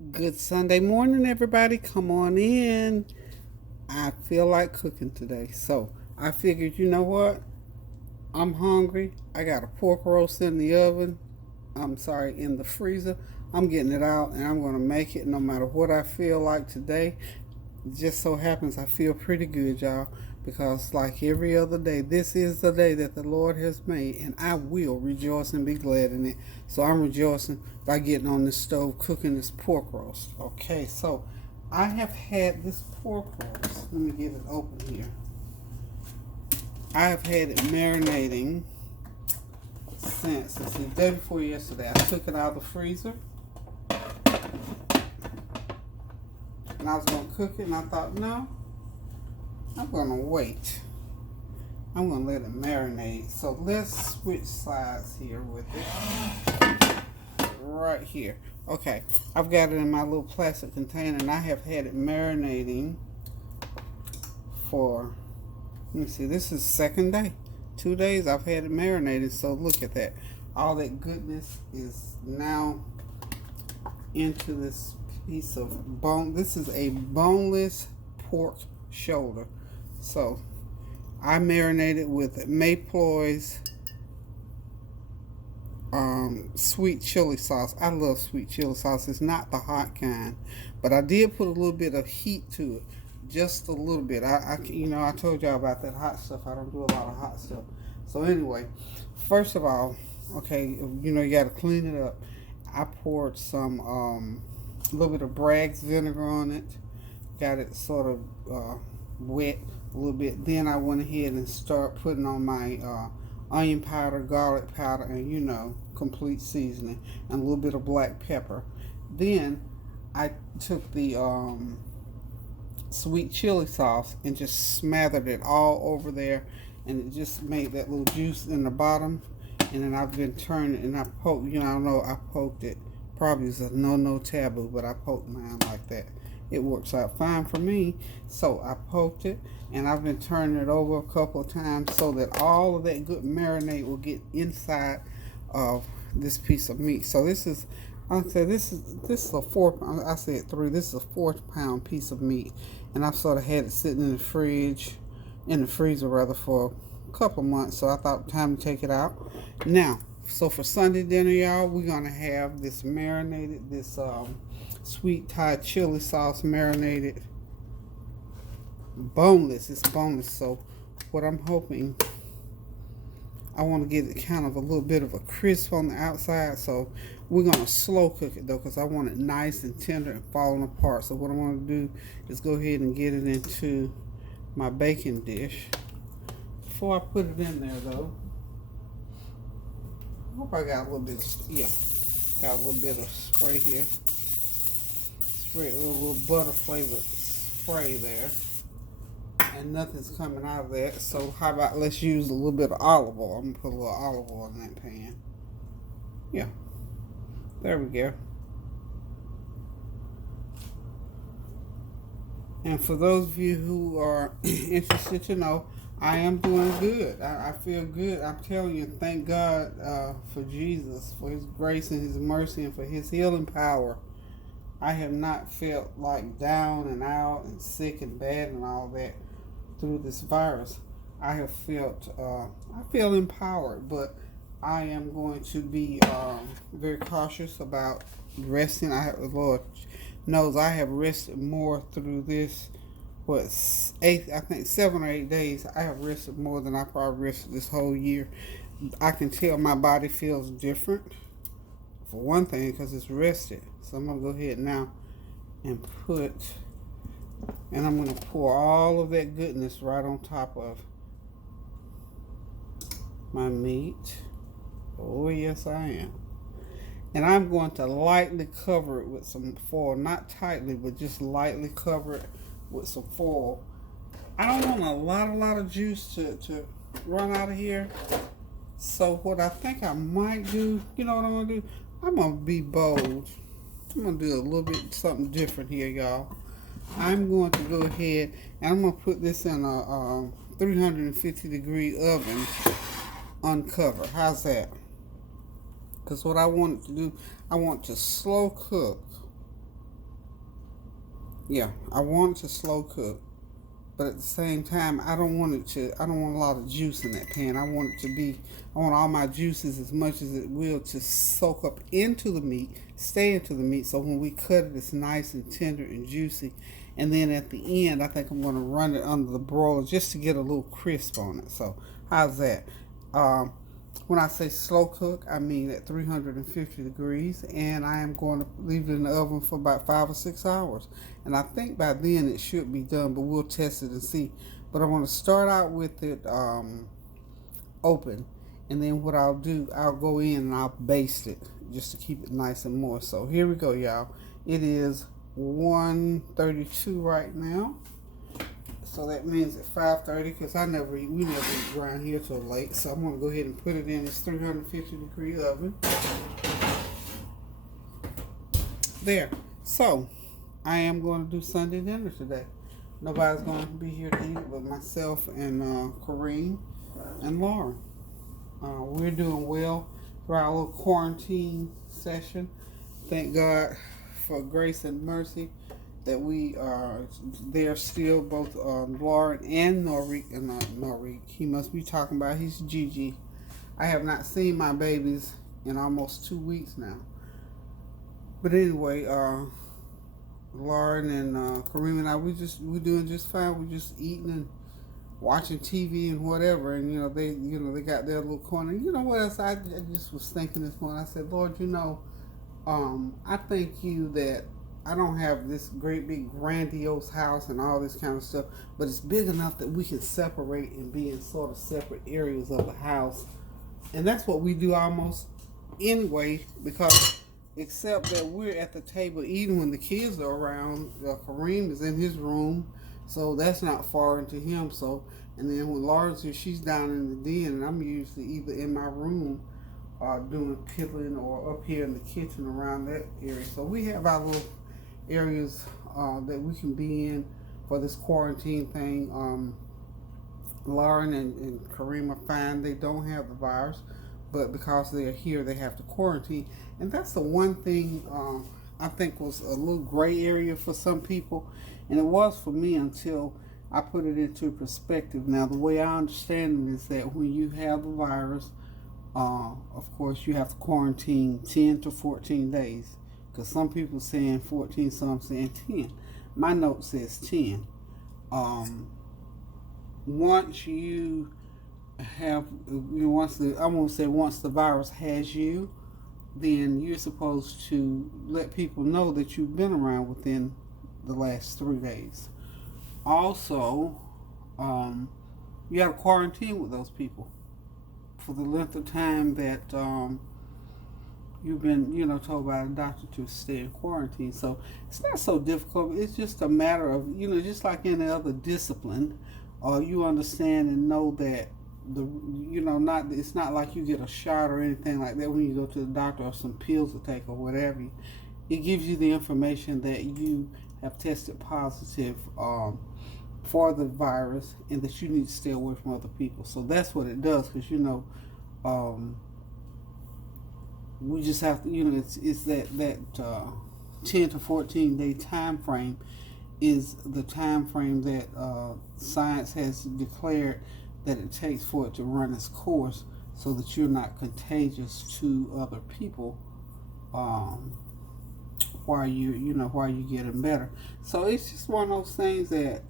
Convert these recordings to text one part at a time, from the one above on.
Good Sunday morning, everybody. Come on in. I feel like cooking today. So I figured, you know what? I'm hungry. I got a pork roast in the oven. I'm sorry, in the freezer. I'm getting it out and I'm going to make it no matter what I feel like today. It just so happens I feel pretty good, y'all, because like every other day, this is the day that the Lord has made, and I will rejoice and be glad in it. So I'm rejoicing by getting on the stove cooking this pork roast. Okay, so I have had this pork roast. Let me get it open here. I have had it marinating since the day before yesterday. I took it out of the freezer and I was going to cook it, and I thought, no, I'm going to wait. I'm going to let it marinate. So let's switch sides here with it. Right here. Okay, I've got it in my little plastic container, and I have had it marinating for, let me see, this is second day. 2 days I've had it marinated, so look at that. All that goodness is now into this piece of bone. This is a boneless pork shoulder. So I marinated with Mayploy's sweet chili sauce. I love sweet chili sauce. It's not the hot kind, but I did put a little bit of heat to it, just a little bit. I told y'all about that hot stuff. I don't do a lot of hot stuff. So anyway, first of all, okay, you got to clean it up. I poured some a little bit of Bragg's vinegar on it. Got it sort of wet a little bit. Then I went ahead and started putting on my onion powder, garlic powder, and complete seasoning, and a little bit of black pepper. Then I took the sweet chili sauce and just smothered it all over there, and it just made that little juice in the bottom. And then I've been turning, and I poked, I know I poked it. Probably is a no taboo, but I poked mine like that. It works out fine for me. So I poked it, and I've been turning it over a couple of times so that all of that good marinade will get inside of this piece of meat. So this is, I said, this is a 4 pound. I said 3. This is a 4-pound piece of meat, and I've sort of had it sitting in the freezer rather, for a couple of months. So I thought time to take it out now. So for Sunday dinner, y'all, we're gonna have this marinated, this sweet Thai chili sauce marinated, boneless. It's boneless. So what I'm hoping, I want to get it kind of a little bit of a crisp on the outside. So we're gonna slow cook it though, because I want it nice and tender and falling apart. So what I want to do is go ahead and get it into my baking dish. Before I put it in there though, I hope I got a little bit of spray here. Spray a little butter flavored spray there. And nothing's coming out of that. So how about let's use a little bit of olive oil. I'm going to put a little olive oil in that pan. Yeah. There we go. And for those of you who are interested to know, I am doing good. I feel good. I'm telling you, thank God for Jesus, for His grace and His mercy, and for His healing power. I have not felt like down and out and sick and bad and all that through this virus. I have felt, I feel empowered, but I am going to be very cautious about resting. The Lord knows I have rested more through this. 7 or 8 days. I have rested more than I probably rested this whole year. I can tell my body feels different, for one thing, because it's rested. So I'm going to go ahead now and I'm going to pour all of that goodness right on top of my meat. Oh yes, I am. And I'm going to lightly cover it with some foil, not tightly, but just lightly cover it with some foil. I don't want a lot of juice to run out of here. So what I think I might do, you know what I'm going to do? I'm going to be bold. I'm going to do a little bit something different here, y'all. I'm going to go ahead and I'm going to put this in a 350 degree oven uncovered. How's that? Because what I want to do, I want to slow cook Yeah, I want it to slow cook, but at the same time, I don't want a lot of juice in that pan. I want all my juices as much as it will to soak up into the meat, stay into the meat, so when we cut it, it's nice and tender and juicy. And then at the end, I think I'm going to run it under the broiler just to get a little crisp on it. So, how's that? Um, when I say slow cook, I mean at 350 degrees, and I am going to leave it in the oven for about 5 or 6 hours. And I think by then it should be done, but we'll test it and see. But I want to start out with it open, and then what I'll do, I'll go in and I'll baste it just to keep it nice and moist. So here we go, y'all. It is 1:32 right now. So that means at 5:30, because we never eat around here till late. So I'm gonna go ahead and put it in this 350-degree oven. There. So I am going to do Sunday dinner today. Nobody's going to be here to eat it but myself and Kareem and Lauren. We're doing well for our little quarantine session. Thank God for grace and mercy that we are there still, both Lauren and Norik. And Norik, he must be talking about his Gigi. I have not seen my babies in almost 2 weeks now. But anyway, Lauren and Kareem and I, we're doing just fine. We're just eating and watching TV and whatever. And they got their little corner. You know what else? I just was thinking this morning. I said, Lord, I thank you that I don't have this great big grandiose house and all this kind of stuff, but it's big enough that we can separate and be in sort of separate areas of the house. And that's what we do almost anyway, because except that we're at the table eating when the kids are around. Kareem is in his room, so that's not foreign to him. So, and then when Lauren's here, she's down in the den, and I'm usually either in my room doing piddling or up here in the kitchen around that area. So we have our little areas that we can be in for this quarantine thing. Lauren and Kareem are fine. They don't have the virus, but because they're here, they have to quarantine. And that's the one thing I think was a little gray area for some people, and it was for me until I put it into perspective. Now, the way I understand it is that when you have the virus, of course, you have to quarantine 10 to 14 days. Because some people saying 14, some saying 10. My note says 10. Once you have, once the virus has you, then you're supposed to let people know that you've been around within the last 3 days. Also, you got to quarantine with those people for the length of time that you've been, told by the doctor to stay in quarantine. So it's not so difficult. It's just a matter of, just like any other discipline, you understand and know that it's not like you get a shot or anything like that when you go to the doctor, or some pills to take or whatever. It gives you the information that you have tested positive for the virus and that you need to stay away from other people. So that's what it does, because we just have to, it's that 10 to 14 day time frame is the time frame that science has declared that it takes for it to run its course, so that you're not contagious to other people while you're getting better. So it's just one of those things that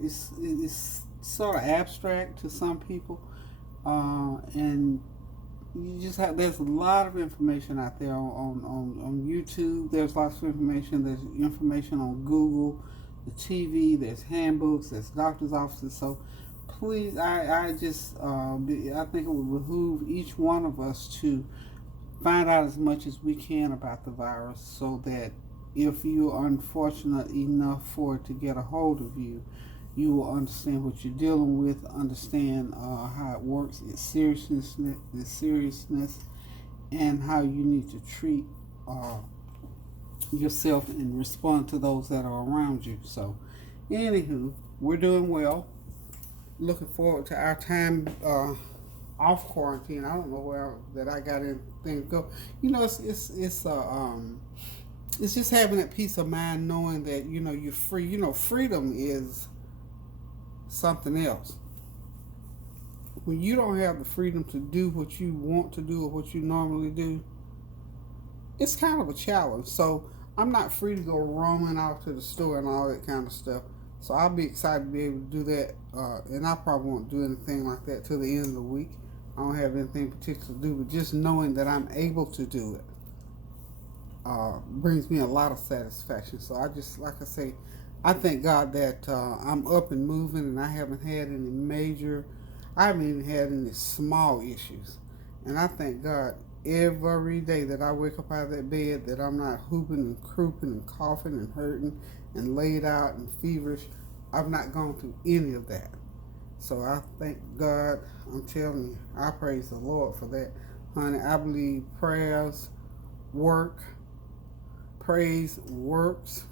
it's sort of abstract to some people, and there's a lot of information out there on YouTube. There's lots of information. There's information on Google, the TV. There's handbooks. There's doctor's offices. So please, I think it would behoove each one of us to find out as much as we can about the virus, so that if you're unfortunate enough for it to get a hold of you, you will understand what you're dealing with, understand how it works, its seriousness, and how you need to treat yourself and respond to those that are around you. So, anywho, we're doing well. Looking forward to our time off quarantine. I don't know where that I got anything to go. it's just having that peace of mind knowing that, you're free. Freedom is something else. When you don't have the freedom to do what you want to do or what you normally do, it's kind of a challenge. So I'm not free to go roaming out to the store and all that kind of stuff. So I'll be excited to be able to do that. And I probably won't do anything like that till the end of the week. I don't have anything particular to do, but just knowing that I'm able to do it brings me a lot of satisfaction. So I just, like I say, I thank God that I'm up and moving, and I haven't even had any small issues. And I thank God every day that I wake up out of that bed that I'm not hooping and crouping and coughing and hurting and laid out and feverish. I've not gone through any of that. So I thank God. I'm telling you, I praise the Lord for that. Honey, I believe prayers work, praise works,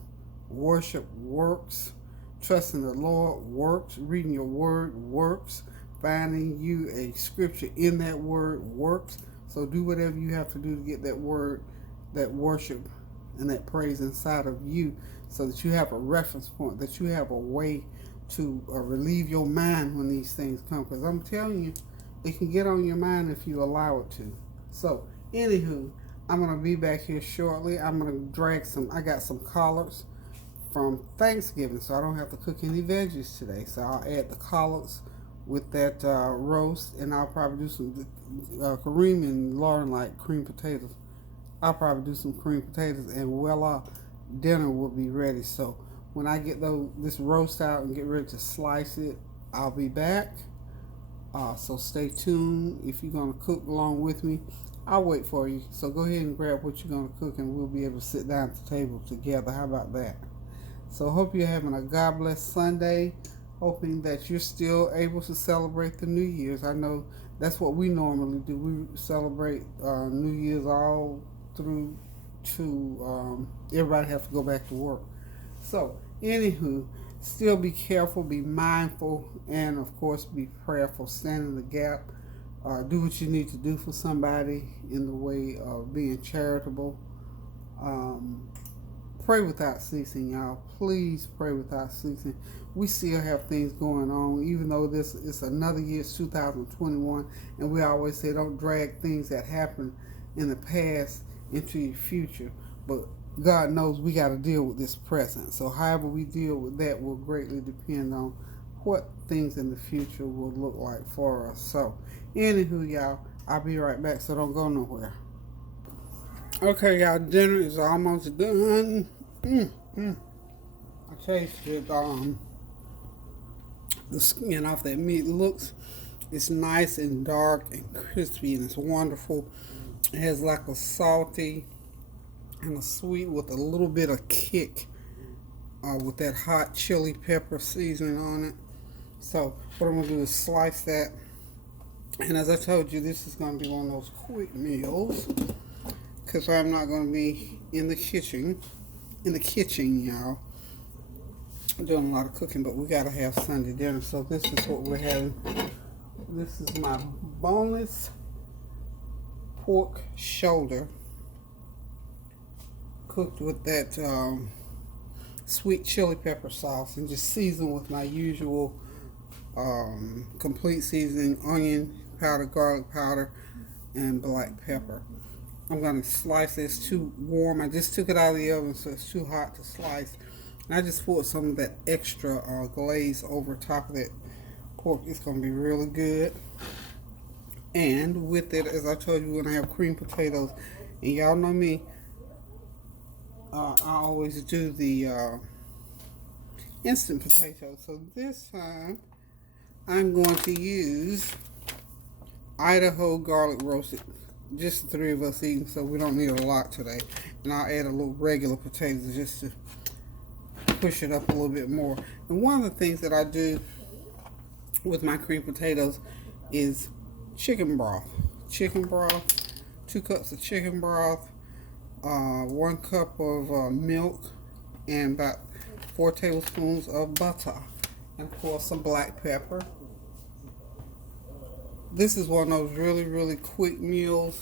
worship works, trusting the Lord works, reading your word works, finding you a scripture in that word works. So do whatever you have to do to get that word, that worship, and that praise inside of you, so that you have a reference point, that you have a way to relieve your mind when these things come. Because I'm telling you, it can get on your mind if you allow it to. So, anywho, I'm going to be back here shortly. I'm going to drag I got some collards from Thanksgiving, so I don't have to cook any veggies today. So I'll add the collards with that roast, and I'll probably do some Kareem and Lauren like cream potatoes. I'll probably do some cream potatoes, and voila, dinner will be ready. So when I get this roast out and get ready to slice it, I'll be back. So stay tuned. If you're going to cook along with me, I'll wait for you. So go ahead and grab what you're going to cook, and we'll be able to sit down at the table together. How about that? So hope you're having a God bless Sunday. Hoping that you're still able to celebrate the New Year's. I know that's what we normally do. We celebrate New Year's all through to everybody has to go back to work. So, anywho, still be careful, be mindful, and of course be prayerful. Stand in the gap. Do what you need to do for somebody in the way of being charitable. Pray without ceasing, y'all. Please pray without ceasing. We still have things going on, even though this is another year, it's 2021, and we always say don't drag things that happened in the past into your future. But God knows we got to deal with this present. So however we deal with that will greatly depend on what things in the future will look like for us. So, anywho, y'all, I'll be right back, so don't go nowhere. Okay, y'all, dinner is almost done. I tasted the skin off that meat. It's nice and dark and crispy, and it's wonderful. It has like a salty and a sweet with a little bit of kick with that hot chili pepper seasoning on it. So what I'm going to do is slice that. And as I told you, this is going to be one of those quick meals because I'm not going to be in the kitchen, y'all. I'm doing a lot of cooking, but we got to have Sunday dinner. So this is what we're having. This is my boneless pork shoulder cooked with that sweet chili pepper sauce and just seasoned with my usual complete seasoning, onion powder, garlic powder, and black pepper. I'm going to slice this. Too warm. I just took it out of the oven, so it's too hot to slice. And I just poured some of that extra glaze over top of that pork. It's going to be really good. And with it, as I told you, we're going to have cream potatoes. And y'all know me, I always do the instant potatoes. So this time, I'm going to use Idaho garlic roasted. Just the three of us eating, so we don't need a lot today. And I'll add a little regular potatoes just to push it up a little bit more. And one of the things that I do with my cream potatoes is chicken broth. 2 cups of chicken broth, 1 cup of milk, and about 4 tablespoons of butter. And of course some black pepper. This is one of those really, really quick meals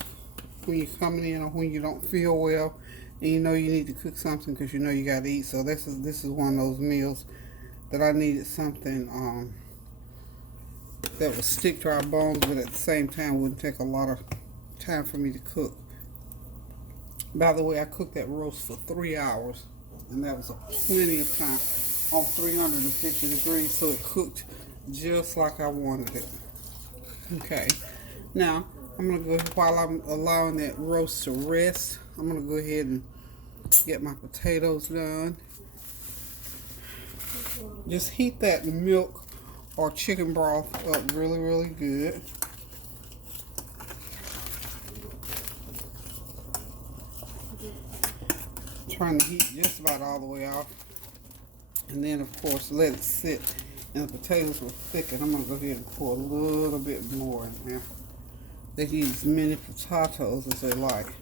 when you're coming in or when you don't feel well and you know you need to cook something because you know you got to eat. So this is one of those meals that I needed something that would stick to our bones, but at the same time wouldn't take a lot of time for me to cook. By the way, I cooked that roast for 3 hours, and that was plenty of time on 350 degrees, so it cooked just like I wanted it. Okay, now I'm gonna go, while I'm allowing that roast to rest, I'm gonna go ahead and get my potatoes done. Just heat that milk or chicken broth up really, really good. Turn the heat just about all the way off. And then, of course, let it sit. And the potatoes will thicken. I'm going to go ahead and pour a little bit more in there. They can use as many potatoes as they like.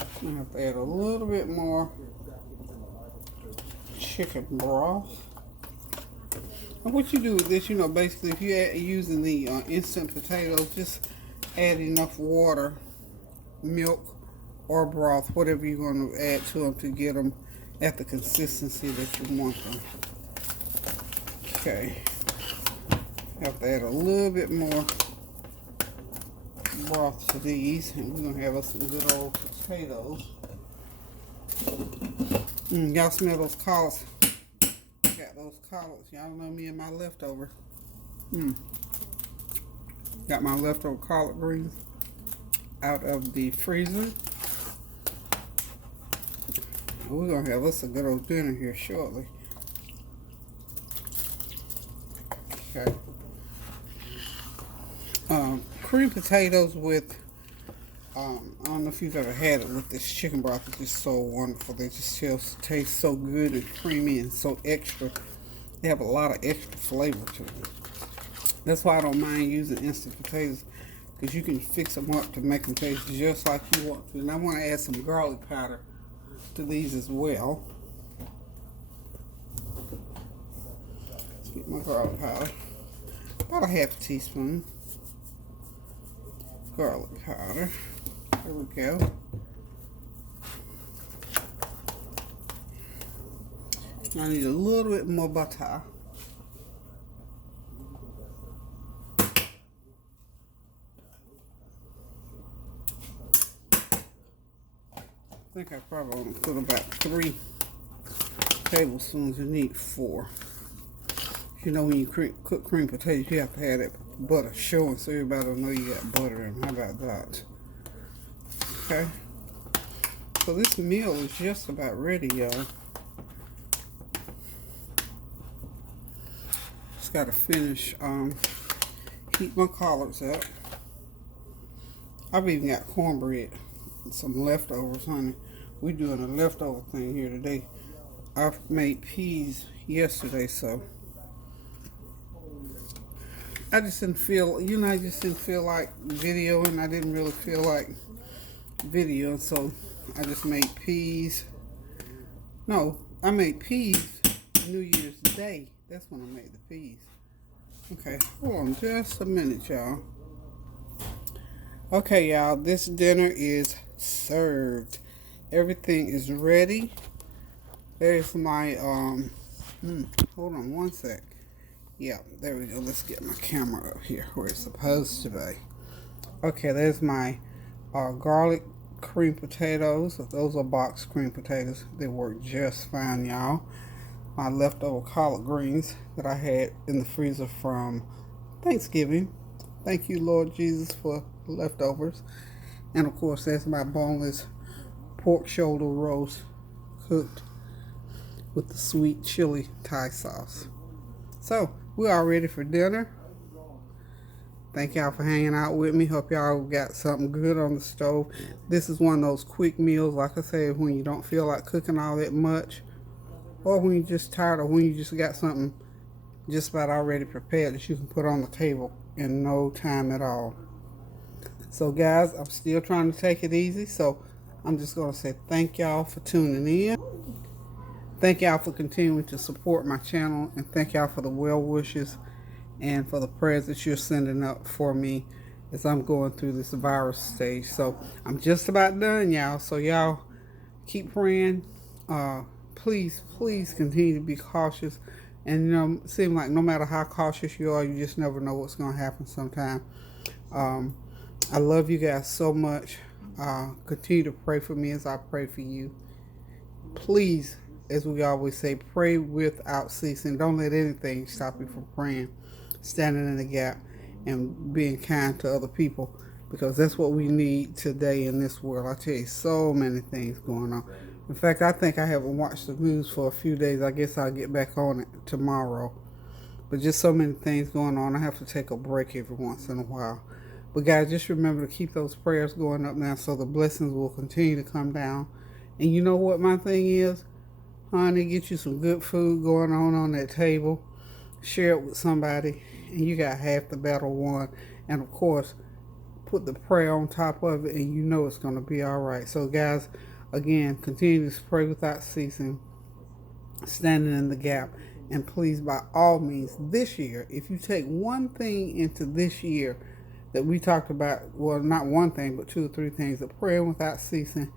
I'm going to have to add a little bit more chicken broth. And what you do with this, you know, basically, if you're using the instant potatoes, just add enough water, milk, or broth, whatever you're going to add to them to get them at the consistency that you want them. Okay. Have to add a little bit more broth to these, and we're going to have us some good old potatoes. Y'all smell those collards? Got those collards. Y'all know me and my leftovers. Got my leftover collard greens out of the freezer. We're going to have us a good old dinner here shortly. Okay. Cream potatoes with, I don't know if you've ever had it with this chicken broth. It's just so wonderful. They just taste so good and creamy and so extra. They have a lot of extra flavor to them. That's why I don't mind using instant potatoes, because you can fix them up to make them taste just like you want to. And I want to add some garlic powder to these as well. Let's get my garlic powder. About a half a teaspoon garlic powder. There we go. I need a little bit more butter. I think I probably want to put about 3 tablespoons. You need 4. You know, when you cook cream potatoes, you have to have that butter showing so everybody will know you got butter in. How about that? Okay. So this meal is just about ready, y'all. Just got to finish, heat my collards up. I've even got cornbread and some leftovers, honey. We're doing a leftover thing here today. I made peas yesterday, so I just didn't feel, you know, I just didn't feel like videoing. I didn't really feel like videoing, so I just made peas. No, I made peas New Year's Day. That's when I made the peas. Okay, hold on just a minute, y'all. Okay, y'all, this dinner is served. Everything is ready. There's my, hold on one sec. Yeah, there we go. Let's get my camera up here where it's supposed to be. Okay, there's my garlic cream potatoes. Those are boxed cream potatoes. They work just fine, y'all. My leftover collard greens that I had in the freezer from Thanksgiving. Thank you, Lord Jesus, for the leftovers. And of course, there's my boneless pork shoulder roast cooked with the sweet chili Thai sauce. So, we're all ready for dinner. Thank y'all for hanging out with me. Hope y'all got something good on the stove. This is one of those quick meals, like I said, when you don't feel like cooking all that much, or when you're just tired, or when you just got something just about already prepared that you can put on the table in no time at all. So guys, I'm still trying to take it easy, so I'm just going to say thank y'all for tuning in. Thank y'all for continuing to support my channel, and thank y'all for the well wishes and for the prayers that you're sending up for me as I'm going through this virus stage. So I'm just about done, y'all. So y'all keep praying. Please, please continue to be cautious. And it seems like no matter how cautious you are, you just never know what's going to happen sometime. I love you guys so much. Continue to pray for me as I pray for you. Please, as we always say, pray without ceasing. Don't let anything stop you from praying, standing in the gap, and being kind to other people, because that's what we need today in this world. I tell you, so many things going on. In fact, I think I haven't watched the news for a few days. I guess I'll get back on it tomorrow. But just so many things going on. I have to take a break every once in a while. But guys, just remember to keep those prayers going up now so the blessings will continue to come down. And you know what my thing is? Honey, get you some good food going on that table. Share it with somebody, and you got half the battle won. And of course, put the prayer on top of it, and you know it's going to be all right. So guys, again, continue to pray without ceasing, standing in the gap. And please, by all means, this year, if you take one thing into this year that we talked about, well, not one thing, but 2 or 3 things, of praying without ceasing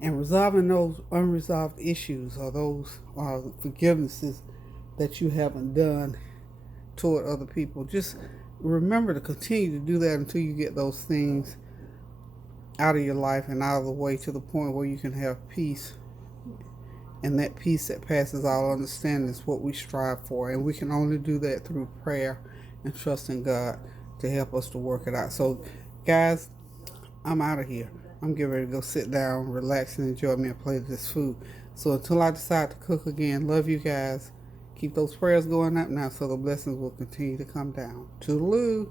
and resolving those unresolved issues or those forgivenesses that you haven't done toward other people. Just remember to continue to do that until you get those things out of your life and out of the way, to the point where you can have peace. And that peace that passes all understanding is what we strive for. And we can only do that through prayer and trusting God to help us to work it out. So, guys, I'm out of here. I'm getting ready to go sit down, relax, and enjoy me a plate of this food. So until I decide to cook again, love you guys. Keep those prayers going up now so the blessings will continue to come down. Toodaloo.